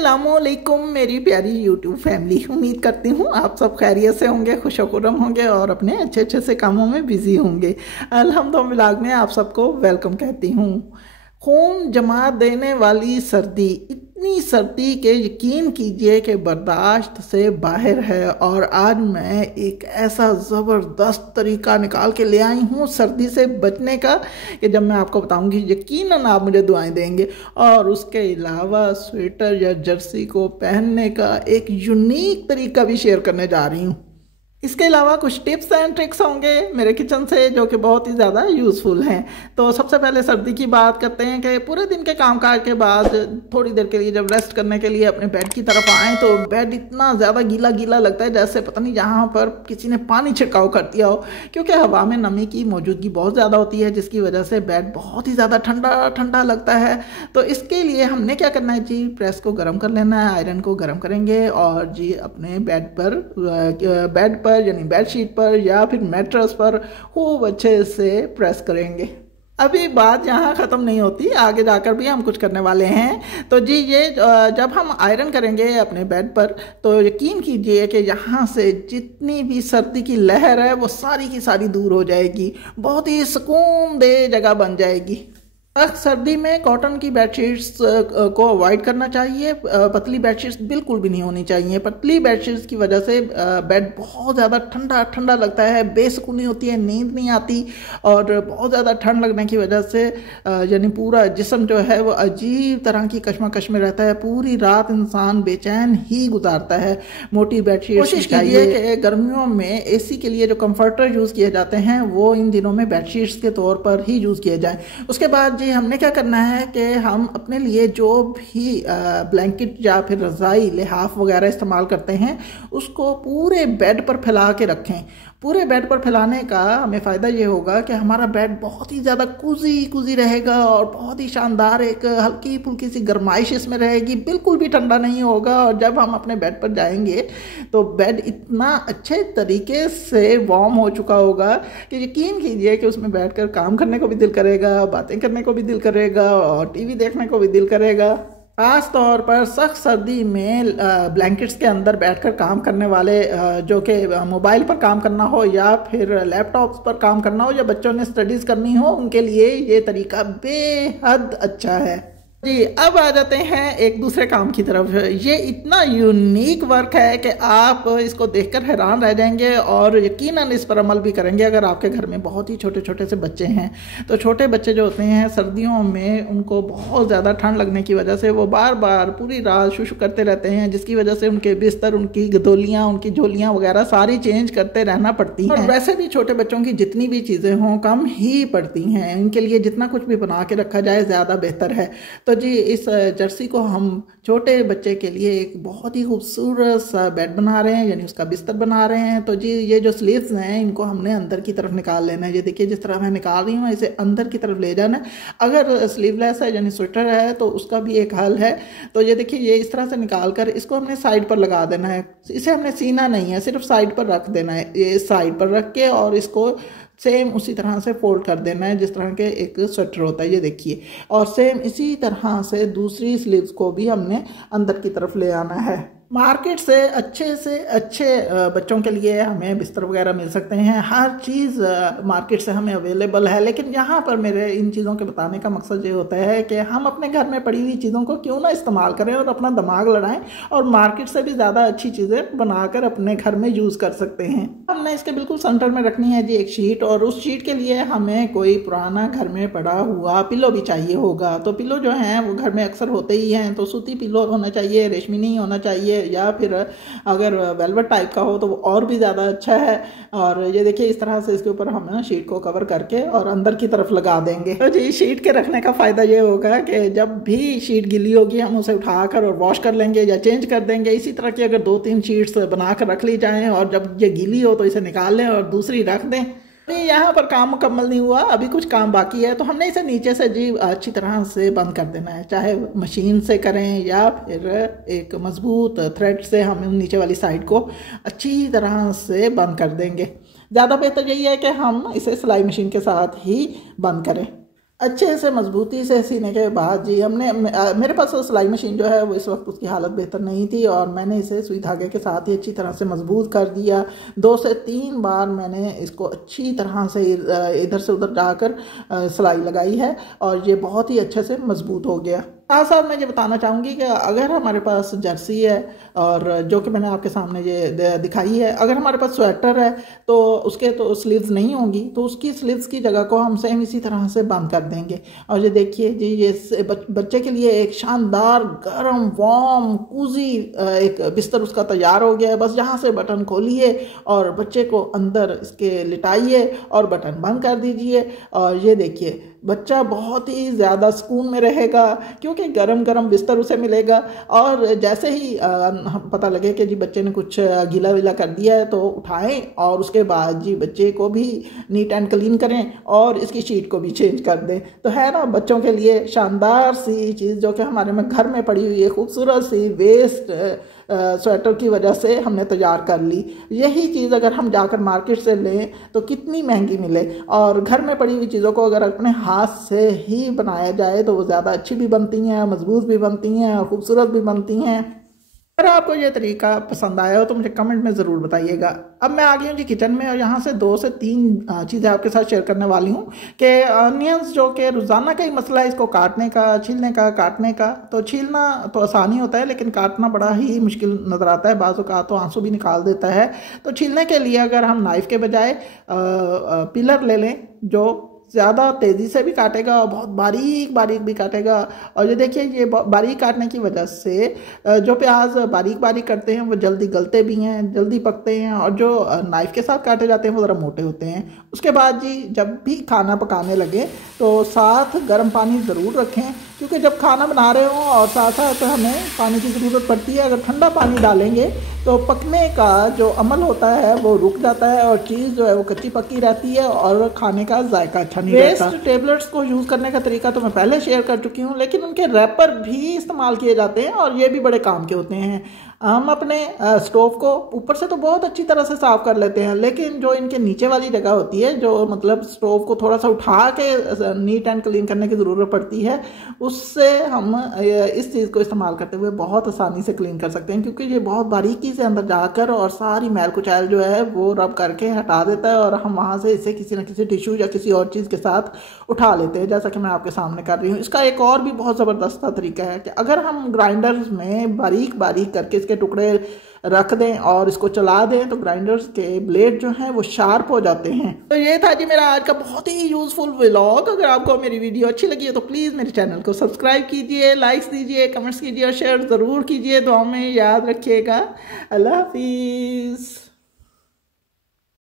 अस्सलामुअलैकुम मेरी प्यारी यूट्यूब फैमिली। उम्मीद करती हूँ आप सब खैरियत से होंगे, खुशो-खुर्रम होंगे और अपने अच्छे अच्छे से कामों में बिजी होंगे। अल्हम्दुलिल्लाह में आप सबको वेलकम कहती हूँ। खून जमा देने वाली सर्दी, इतनी सर्दी के यकीन कीजिए कि बर्दाश्त से बाहर है। और आज मैं एक ऐसा ज़बरदस्त तरीका निकाल के ले आई हूँ सर्दी से बचने का कि जब मैं आपको बताऊँगी यकीनन आप मुझे दुआएं देंगे। और उसके अलावा स्वेटर या जर्सी को पहनने का एक यूनिक तरीका भी शेयर करने जा रही हूँ। इसके अलावा कुछ टिप्स एंड ट्रिक्स होंगे मेरे किचन से जो कि बहुत ही ज़्यादा यूज़फुल हैं। तो सबसे पहले सर्दी की बात करते हैं कि पूरे दिन के कामकाज के बाद थोड़ी देर के लिए जब रेस्ट करने के लिए अपने बेड की तरफ आएँ तो बेड इतना ज़्यादा गीला गीला लगता है जैसे पता नहीं यहाँ पर किसी ने पानी छिड़काव कर दिया हो, क्योंकि हवा में नमी की मौजूदगी बहुत ज़्यादा होती है जिसकी वजह से बेड बहुत ही ज़्यादा ठंडा ठंडा लगता है। तो इसके लिए हमने क्या करना है जी, प्रेस को गर्म कर लेना है, आयरन को गर्म करेंगे और जी अपने बेड पर यानी बेडशीट पर या फिर मैट्रेस पर खूब अच्छे से प्रेस करेंगे। अभी बात यहाँ ख़त्म नहीं होती, आगे जाकर भी हम कुछ करने वाले हैं। तो जी ये जब हम आयरन करेंगे अपने बेड पर तो यकीन कीजिए कि यहाँ से जितनी भी सर्दी की लहर है वो सारी की सारी दूर हो जाएगी, बहुत ही सुकूनदेह जगह बन जाएगी। सर्दी में कॉटन की बेडशीट्स को अवॉइड करना चाहिए, पतली बेडशीट्स बिल्कुल भी नहीं होनी चाहिए। पतली बेडशीट्स की वजह से बेड बहुत ज़्यादा ठंडा ठंडा लगता है, बेसुकूनी होती है, नींद नहीं आती और बहुत ज़्यादा ठंड लगने की वजह से यानी पूरा जिस्म जो है वो अजीब तरह की कश्मकश में रहता है, पूरी रात इंसान बेचैन ही गुजारता है। मोटी बेडशीट कोशिश कीजिए कि गर्मियों में एसी के लिए जो कंफर्टर यूज़ किए जाते हैं वो इन दिनों में बेडशीट्स के तौर पर ही यूज़ किए जाएँ। उसके बाद जी हमने क्या करना है कि हम अपने लिए जो भी ब्लैंकेट या फिर रज़ाई लिहाफ वगैरह इस्तेमाल करते हैं उसको पूरे बेड पर फैला के रखें। पूरे बेड पर फैलाने का हमें फ़ायदा ये होगा कि हमारा बेड बहुत ही ज़्यादा कुजी कुजी रहेगा और बहुत ही शानदार एक हल्की फुल्की सी गर्माइश इसमें रहेगी, बिल्कुल भी ठंडा नहीं होगा। और जब हम अपने बेड पर जाएंगे तो बेड इतना अच्छे तरीके से वार्म हो चुका होगा कि यकीन कीजिए कि उसमें बैठकर काम करने को भी दिल करेगा, बातें करने को भी दिल करेगा और टीवी देखने को भी दिल करेगा। खास तौर पर सख्त सर्दी में ब्लैंकेट्स के अंदर बैठकर काम करने वाले जो कि मोबाइल पर काम करना हो या फिर लैपटॉप्स पर काम करना हो या बच्चों ने स्टडीज़ करनी हो, उनके लिए ये तरीका बेहद अच्छा है। जी अब आ जाते हैं एक दूसरे काम की तरफ। ये इतना यूनिक वर्क है कि आप इसको देखकर हैरान रह जाएंगे और यकीनन इस पर अमल भी करेंगे। अगर आपके घर में बहुत ही छोटे छोटे से बच्चे हैं तो छोटे बच्चे जो होते हैं सर्दियों में उनको बहुत ज़्यादा ठंड लगने की वजह से वो बार बार पूरी रात शुशु करते रहते हैं, जिसकी वजह से उनके बिस्तर, उनकी गदोलियाँ, उनकी झोलियाँ वगैरह सारी चेंज करते रहना पड़ती हैं। और वैसे भी छोटे बच्चों की जितनी भी चीज़ें हों कम ही पड़ती हैं, इनके लिए जितना कुछ भी बना के रखा जाए ज़्यादा बेहतर है। तो जी इस जर्सी को हम छोटे बच्चे के लिए एक बहुत ही खूबसूरत सा बेड बना रहे हैं, यानी उसका बिस्तर बना रहे हैं। तो जी ये जो स्लीव्स हैं इनको हमने अंदर की तरफ निकाल लेना है। ये देखिए जिस तरह मैं निकाल रही हूँ इसे अंदर की तरफ ले जाना है। अगर स्लीवलेस है यानी स्वेटर है तो उसका भी एक हल है। तो ये देखिए ये इस तरह से निकाल कर इसको हमने साइड पर लगा देना है। इसे हमने सीना नहीं है, सिर्फ साइड पर रख देना है। ये साइड पर रख के और इसको सेम उसी तरह से फोल्ड कर देना है जिस तरह के एक स्वेटर होता है, ये देखिए। और सेम इसी तरह से दूसरी स्लीव्स को भी हमने अंदर की तरफ ले आना है। मार्केट से अच्छे बच्चों के लिए हमें बिस्तर वगैरह मिल सकते हैं, हर चीज़ मार्केट से हमें अवेलेबल है। लेकिन यहाँ पर मेरे इन चीज़ों के बताने का मकसद ये होता है कि हम अपने घर में पड़ी हुई चीज़ों को क्यों ना इस्तेमाल करें और अपना दिमाग लड़ाएं और मार्केट से भी ज़्यादा अच्छी चीज़ें बनाकर अपने घर में यूज़ कर सकते हैं। हमने इसके बिल्कुल सेंटर में रखनी है जी एक शीट, और उस शीट के लिए हमें कोई पुराना घर में पड़ा हुआ पिलो भी चाहिए होगा। तो पिलो जो हैं वो घर में अक्सर होते ही हैं, तो सूती पिलो होना चाहिए, रेशमी नहीं होना चाहिए, या फिर अगर वेलवेट टाइप का हो तो वो और भी ज़्यादा अच्छा है। और ये देखिए इस तरह से इसके ऊपर हम शीट को कवर करके और अंदर की तरफ लगा देंगे। तो जी शीट के रखने का फ़ायदा ये होगा कि जब भी शीट गीली होगी हम उसे उठाकर और वॉश कर लेंगे या चेंज कर देंगे। इसी तरह की अगर 2-3 शीट्स बना कर रख ली जाएँ और जब ये गीली हो तो इसे निकाल लें और दूसरी रख दें। यहाँ पर काम मुकम्मल नहीं हुआ, अभी कुछ काम बाकी है। तो हमने इसे नीचे से जी अच्छी तरह से बंद कर देना है, चाहे मशीन से करें या फिर एक मजबूत थ्रेड से हम नीचे वाली साइड को अच्छी तरह से बंद कर देंगे। ज़्यादा बेहतर यही है कि हम इसे सिलाई मशीन के साथ ही बंद करें। अच्छे से मजबूती से सीने के बाद जी हमने मेरे पास सिलाई मशीन जो है वो इस वक्त उसकी हालत बेहतर नहीं थी और मैंने इसे सुई धागे के साथ ही अच्छी तरह से मजबूत कर दिया। 2 से 3 बार मैंने इसको अच्छी तरह से इधर से उधर जाकर सिलाई लगाई है और ये बहुत ही अच्छे से मजबूत हो गया। साथ साथ मैं ये बताना चाहूँगी कि अगर हमारे पास जर्सी है और जो कि मैंने आपके सामने ये दिखाई है, अगर हमारे पास स्वेटर है तो उसके तो स्लीव्स नहीं होंगी, तो उसकी स्लीव्स की जगह को हम सेम इसी तरह से बंद कर देंगे। और ये देखिए जी, ये बच्चे के लिए एक शानदार गर्म वार्म कूजी एक बिस्तर उसका तैयार हो गया है। बस यहाँ से बटन खोलिए और बच्चे को अंदर इसके लिटाइए और बटन बंद कर दीजिए और ये देखिए बच्चा बहुत ही ज़्यादा सुकून में रहेगा क्योंकि गरम गरम बिस्तर उसे मिलेगा। और जैसे ही पता लगे कि जी बच्चे ने कुछ गीला वीला कर दिया है तो उठाएं और उसके बाद जी बच्चे को भी नीट एंड क्लीन करें और इसकी शीट को भी चेंज कर दें। तो है ना बच्चों के लिए शानदार सी चीज़ जो कि हमारे में घर में पड़ी हुई है, खूबसूरत सी वेस्ट स्वेटर की वजह से हमने तैयार कर ली। यही चीज़ अगर हम जाकर मार्केट से लें तो कितनी महंगी मिले, और घर में पड़ी हुई चीज़ों को अगर अपने हाथ से ही बनाया जाए तो वो ज़्यादा अच्छी भी बनती हैं, मजबूत भी बनती हैं और खूबसूरत भी बनती हैं। अगर आपको ये तरीका पसंद आया हो तो मुझे कमेंट में ज़रूर बताइएगा। अब मैं आ गई हूँ जी किचन में और यहाँ से 2 से 3 चीज़ें आपके साथ शेयर करने वाली हूँ कि अनियंस जो कि रोज़ाना का ही मसला है, इसको काटने का, छीलने का, काटने का। तो छीलना तो आसानी होता है लेकिन काटना बड़ा ही मुश्किल नज़र आता है, बाज़ औक़ात तो आंसू भी निकाल देता है। तो छीलने के लिए अगर हम नाइफ़ के बजाय पिलर ले लें जो ज़्यादा तेज़ी से भी काटेगा और बहुत बारीक बारीक भी काटेगा। और ये देखिए ये बारीक काटने की वजह से जो प्याज बारीक बारीक करते हैं वो जल्दी गलते भी हैं, जल्दी पकते हैं, और जो नाइफ़ के साथ काटे जाते हैं वो ज़रा मोटे होते हैं। उसके बाद जी जब भी खाना पकाने लगे तो साथ गर्म पानी ज़रूर रखें क्योंकि जब खाना बना रहे हो और साथ साथ हमें पानी की ज़रूरत पड़ती है। अगर ठंडा पानी डालेंगे तो पकने का जो अमल होता है वो रुक जाता है और चीज़ जो है वो कच्ची पक्की रहती है और खाने का जायका अच्छा नहीं रहता। वेस्ट टेबलेट्स को यूज़ करने का तरीका तो मैं पहले शेयर कर चुकी हूँ, लेकिन उनके रैपर भी इस्तेमाल किए जाते हैं और ये भी बड़े काम के होते हैं। हम अपने स्टोव को ऊपर से तो बहुत अच्छी तरह से साफ़ कर लेते हैं, लेकिन जो इनके नीचे वाली जगह होती है, जो मतलब स्टोव को थोड़ा सा उठा के नीट एंड क्लीन करने की ज़रूरत पड़ती है, उससे हम इस चीज़ को इस्तेमाल करते हुए बहुत आसानी से क्लीन कर सकते हैं क्योंकि ये बहुत बारीकी से अंदर जाकर और सारी मैल कुचैल जो है वो रब करके हटा देता है और हम वहाँ से इसे किसी न किसी टिश्यू या किसी और चीज़ के साथ उठा लेते हैं, जैसा कि मैं आपके सामने कर रही हूँ। इसका एक और भी बहुत ज़बरदस्त तरीका है कि अगर हम ग्राइंडर में बारीक बारीक करके के टुकड़े रख दें और इसको चला दें तो ग्राइंडर्स के ब्लेड जो हैं वो शार्प हो जाते हैं। तो ये था जी मेरा आज का बहुत ही यूजफुल व्लॉग। अगर आपको मेरी वीडियो अच्छी लगी है तो प्लीज़ मेरे चैनल को सब्सक्राइब कीजिए, लाइक्स दीजिए, कमेंट्स कीजिए और शेयर ज़रूर कीजिए। दुआ में याद रखिएगा। अल्लाह हाफिज़।